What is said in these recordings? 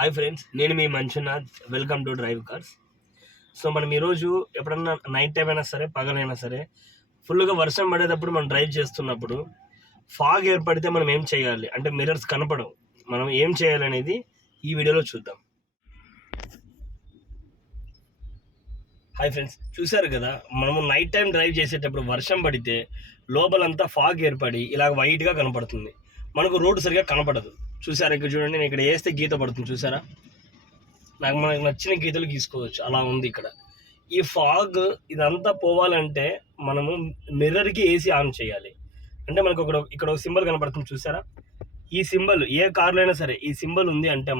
Hi friends, నేను మీ Manjunath. Welcome to Drive Cars. So మనం ఈరోజు ఎప్పుడన్నా నైట్ టైం అయినా సరే, పగలైనా సరే, ఫుల్గా వర్షం పడేటప్పుడు మనం డ్రైవ్ చేస్తున్నప్పుడు ఫాగ్ ఏర్పడితే మనం ఏం చేయాలి అంటే మిర్రర్స్ కనపడవు, మనం ఏం చేయాలనేది ఈ వీడియోలో చూద్దాం. హాయ్ ఫ్రెండ్స్, చూసారు కదా, మనము నైట్ టైం డ్రైవ్ చేసేటప్పుడు వర్షం పడితే లోపలంతా ఫాగ్ ఏర్పడి ఇలా వైట్గా కనపడుతుంది. మనకు రోడ్డు సరిగా కనపడదు. చూసారా, ఇక్కడ చూడండి, నేను ఇక్కడ వేస్తే గీత పడుతుంది. చూసారా, మనకు నచ్చిన గీతలు గీసుకోవచ్చు, అలా ఉంది ఇక్కడ. ఈ ఫాగ్ ఇదంతా పోవాలంటే మనము మిర్రర్కి ఏసీ ఆన్ చేయాలి. అంటే మనకు ఇక్కడ ఒక సింబల్ కనపడుతుంది. చూసారా, ఈ సింబల్ ఏ కార్లో అయినా సరే ఈ సింబల్ ఉంది అంటే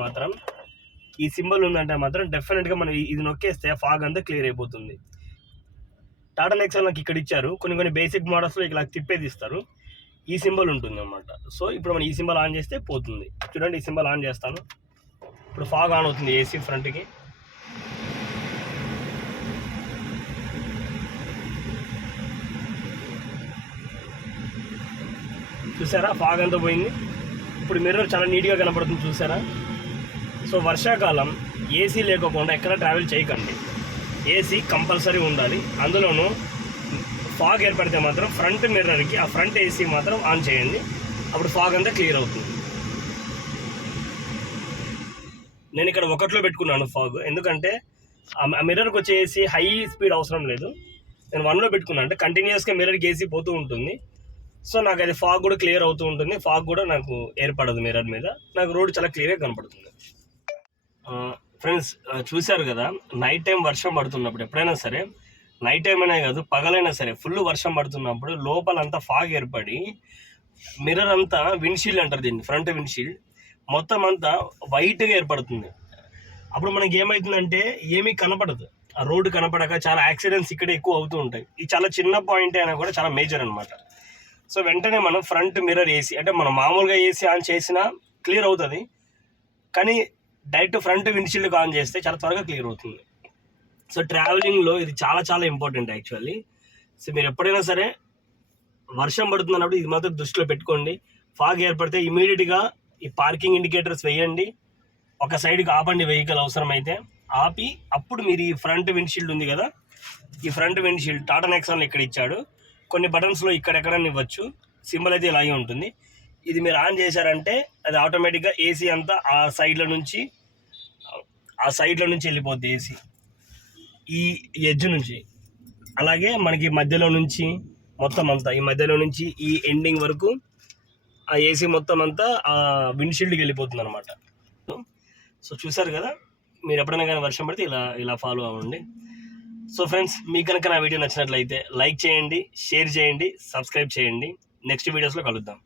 మాత్రం డెఫినెట్గా మనం ఇది నొక్కేస్తే ఫాగ్ అంతా క్లియర్ అయిపోతుంది. టాటా నెక్సాన్ నాకు ఇక్కడ ఇచ్చారు, కొన్ని బేసిక్ మోడల్స్లో ఇలా తిప్పేది ఇస్తారు. ఈ సింబల్ ఉంటుంది అన్నమాట. సో ఇప్పుడు మనం ఈ సింబల్ ఆన్ చేస్తే పోతుంది. చూడండి, ఈ సింబల్ ఆన్ చేస్తాను, ఇప్పుడు ఫాగ్ ఆన్ అవుతుంది ఏసీ ఫ్రంట్కి. చూసారా, ఫాగ్ అంతా పోయింది. ఇప్పుడు మిర్రర్ చాలా నీట్గా కనపడుతుంది. చూసారా. సో వర్షాకాలం ఏసీ లేకపోకుండా ఎక్కడ ట్రావెల్ చేయకండి. ఏసీ కంపల్సరీ ఉండాలి. అందులోనూ ఫాగ్ ఏర్పడితే మాత్రం ఫ్రంట్ మిర్రర్కి ఆ ఫ్రంట్ ఏసీ మాత్రం ఆన్ చేయండి. అప్పుడు ఫాగ్ అంతా క్లియర్ అవుతుంది. నేను ఇక్కడ 1లో పెట్టుకున్నాను ఫాగ్, ఎందుకంటే ఆ మిర్రర్కి వచ్చే ఏసీ హై స్పీడ్ అవసరం లేదు. నేను 1లో పెట్టుకున్నాను, అంటే కంటిన్యూస్గా మిర్రర్కి ఏసీ పోతూ ఉంటుంది. సో నాకు అది ఫాగ్ కూడా క్లియర్ అవుతూ ఉంటుంది. ఫాగ్ కూడా నాకు ఏర్పడదు మిర్రర్ మీద, నాకు రోడ్ చాలా క్లియర్గా కనపడుతుంది. ఫ్రెండ్స్, చూశారు కదా, నైట్ టైం వర్షం పడుతున్నప్పుడు ఎప్పుడైనా సరే, నైట్ టైం అనే కాదు పగలైనా సరే, ఫుల్ వర్షం పడుతున్నప్పుడు లోపలంతా ఫాగ్ ఏర్పడి మిర్రర్ అంతా విండ్షీల్డ్ అంటారు దీన్ని, ఫ్రంట్ విండ్షీల్డ్ మొత్తం అంతా వైట్గా ఏర్పడుతుంది. అప్పుడు మనకి ఏమవుతుందంటే ఏమీ కనపడదు. ఆ రోడ్డు కనపడక చాలా యాక్సిడెంట్స్ ఇక్కడ ఎక్కువ అవుతూ ఉంటాయి. ఇది చాలా చిన్న పాయింట్ అయినా కూడా చాలా మేజర్ అనమాట. సో వెంటనే మనం ఫ్రంట్ మిర్రర్ ఏసీ, అంటే మనం మామూలుగా ఏసీ ఆన్ చేసినా క్లియర్ అవుతుంది, కానీ డైరెక్ట్ ఫ్రంట్ విండ్షీల్డ్కి ఆన్ చేస్తే చాలా త్వరగా క్లియర్ అవుతుంది. సో ట్రావెలింగ్లో ఇది చాలా ఇంపార్టెంట్ యాక్చువల్లీ. సో మీరు ఎప్పుడైనా సరే వర్షం పడుతున్నప్పుడు ఇది మాత్రం దృష్టిలో పెట్టుకోండి. ఫాగ్ ఏర్పడితే ఇమీడియట్గా ఈ పార్కింగ్ ఇండికేటర్స్ వేయండి, ఒక సైడ్కి ఆపండి వెహికల్ అవసరమైతే, ఆపి అప్పుడు మీరు ఈ ఫ్రంట్ విండ్షీల్డ్ ఉంది కదా, ఈ ఫ్రంట్ విండ్షీల్డ్ టాటా నెక్సాన్ ఇక్కడ ఇచ్చాడు, కొన్ని బటన్స్లో ఇక్కడెక్కడన్నా ఇవ్వచ్చు. సింబల్ అయితే ఇలాగే ఉంటుంది. ఇది మీరు ఆన్ చేశారంటే అది ఆటోమేటిక్గా ఏసీ అంతా ఆ సైడ్ల నుంచి వెళ్ళిపోద్ది ఏసీ, ఈ ఎడ్జ్ నుంచి. అలాగే మనకి మధ్యలో నుంచి మొత్తం అంతా, ఈ మధ్యలో నుంచి ఈ ఎండింగ్ వరకు ఆ ఏసీ మొత్తం అంతా ఆ విండ్షీల్డ్కి వెళ్ళిపోతుంది అనమాట. సో చూసారు కదా, మీరు ఎప్పుడైనా కానీ వర్షం పడితే ఇలా ఫాలో అవ్వండి. సో ఫ్రెండ్స్, మీకు కనుక నా వీడియో నచ్చినట్లయితే లైక్ చేయండి, షేర్ చేయండి, సబ్స్క్రైబ్ చేయండి. నెక్స్ట్ వీడియోస్లో కలుద్దాం.